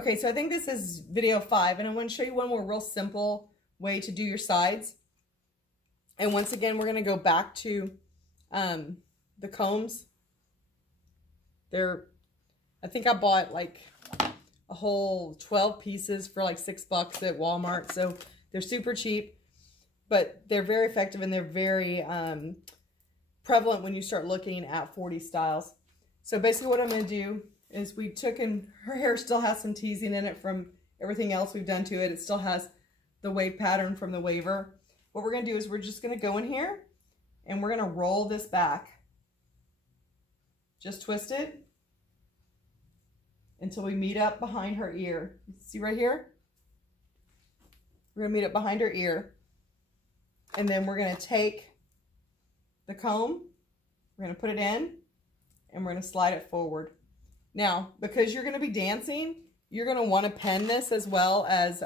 Okay, so I think this is video 5, and I want to show you one more real simple way to do your sides. And once again, we're going to go back to the combs. I think I bought like a whole 12 pieces for like $6 at Walmart. So they're super cheap, but they're very effective and they're very prevalent when you start looking at 40 styles. So basically what I'm going to do is we took, and her hair still has some teasing in it from everything else we've done to it. It still has the wave pattern from the waver. What we're going to do is we're just going to go in here and we're going to roll this back. Just twist it until we meet up behind her ear. See right here? We're going to meet up behind her ear. And then we're going to take the comb, we're going to put it in, and we're going to slide it forward. Now, because you're going to be dancing, you're going to want to pin this as well as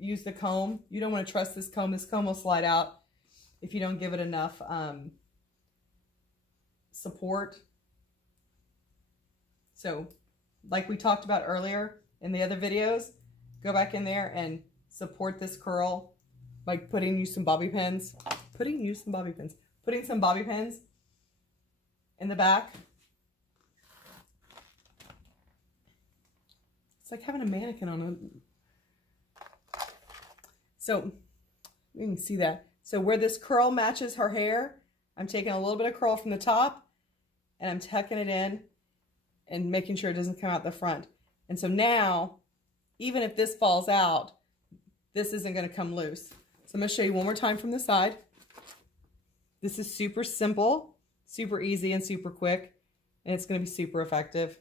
use the comb. You don't want to trust this comb. This comb will slide out if you don't give it enough support. So, like we talked about earlier in the other videos, go back in there and support this curl by putting some bobby pins in the back. It's like having a mannequin on a... So, you can see that. So where this curl matches her hair, I'm taking a little bit of curl from the top and I'm tucking it in and making sure it doesn't come out the front. And so now, even if this falls out, this isn't going to come loose. So I'm going to show you one more time from the side. This is super simple, super easy, and super quick, and it's going to be super effective.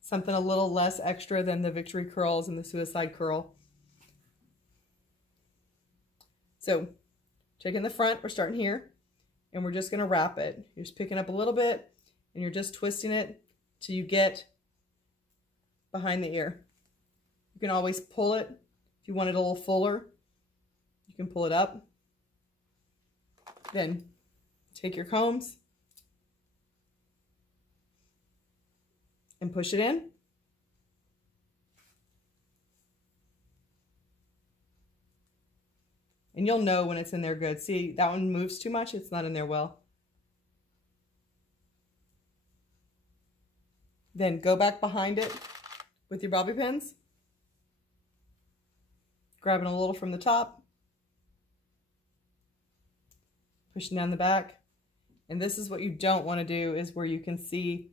Something a little less extra than the victory curls and the suicide curl. So, taking the front, we're starting here, and we're just going to wrap it. You're just picking up a little bit, and you're just twisting it till you get behind the ear. You can always pull it. If you want it a little fuller, you can pull it up. Then take your combs and push it in. And you'll know when it's in there good. See, that one moves too much. It's not in there well. Then go back behind it with your bobby pins. Grabbing a little from the top. Pushing down the back. And this is what you don't want to do, is where you can see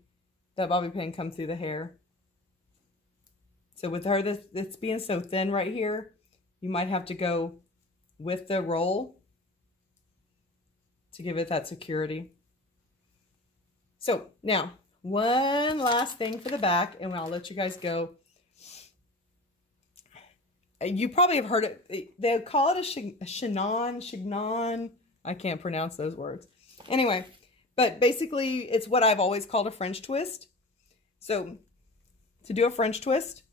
that bobby pin come through the hair. So with her, this being so thin right here, you might have to go with the roll to give it that security. So now, one last thing for the back, and I'll let you guys go. You probably have heard it. They call it a chignon. I can't pronounce those words. Anyway, but basically it's what I've always called a French twist. So to do a French twist,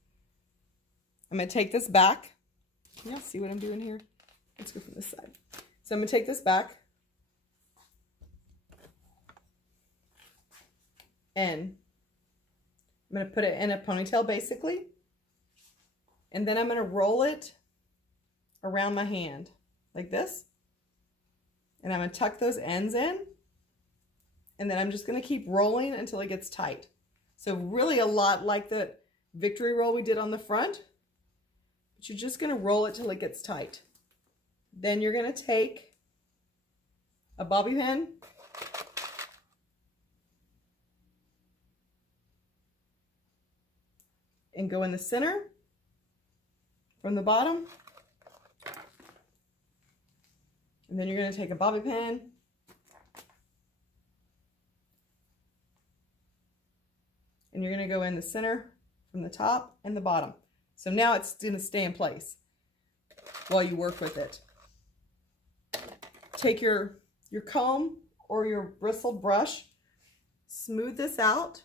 I'm going to take this back. Can y'all see what I'm doing here? Let's go from this side. So I'm going to take this back and I'm going to put it in a ponytail basically. And then I'm going to roll it around my hand like this. And I'm going to tuck those ends in. And then I'm just going to keep rolling until it gets tight. So really a lot like the victory roll we did on the front. But you're just going to roll it till it gets tight. Then you're going to take a bobby pin and go in the center from the bottom. And then you're going to take a bobby pin and you're going to go in the center from the top and the bottom. So now it's going to stay in place while you work with it. Take your comb or your bristled brush, smooth this out.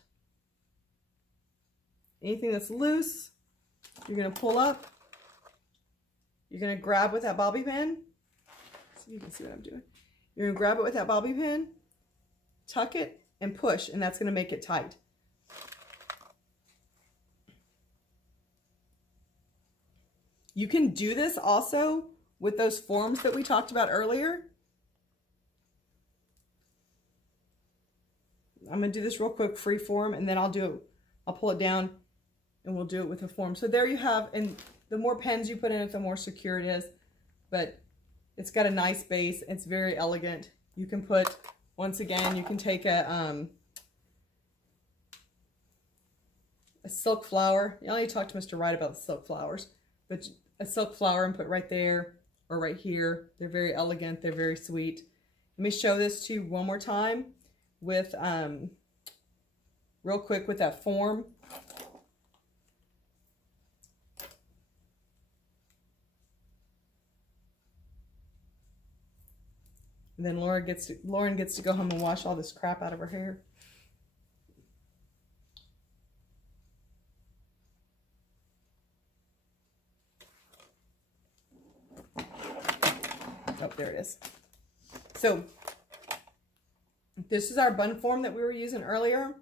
Anything that's loose, you're going to pull up. You're going to grab with that bobby pin. So you can see what I'm doing. You're going to grab it with that bobby pin, tuck it, and push, and that's going to make it tight. You can do this also with those forms that we talked about earlier. I'm going to do this real quick, free form, and then I'll pull it down and we'll do it with a form. So there you have, and the more pens you put in it, the more secure it is, but it's got a nice base. It's very elegant. You can put, once again, you can take a silk flower. You only talk to Mr. Wright about the silk flowers, but a silk flower and put right there or right here. They're very elegant. They're very sweet. Let me show this to you one more time with, real quick with that form. And then Lauren gets to go home and wash all this crap out of her hair. Oh, there it is. So this is our bun form that we were using earlier.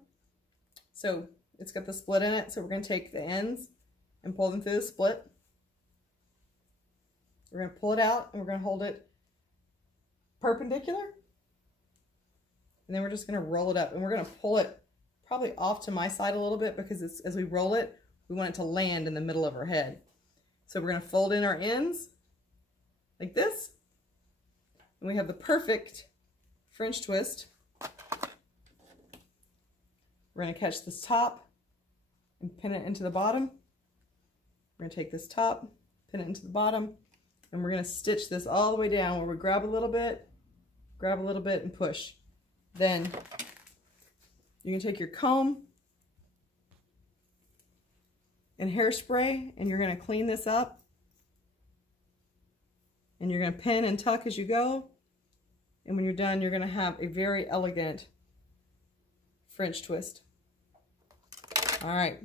So it's got the split in it. So we're going to take the ends and pull them through the split. We're going to pull it out and we're going to hold it perpendicular. And then we're just going to roll it up, and we're going to pull it probably off to my side a little bit because it's, as we roll it, we want it to land in the middle of our head. So we're going to fold in our ends like this. And we have the perfect French twist. We're going to catch this top and pin it into the bottom. We're going to take this top, pin it into the bottom, and we're going to stitch this all the way down where we grab a little bit, and push. Then you can take your comb and hairspray, and you're going to clean this up. And you're going to pin and tuck as you go. And when you're done, you're going to have a very elegant French twist. All right.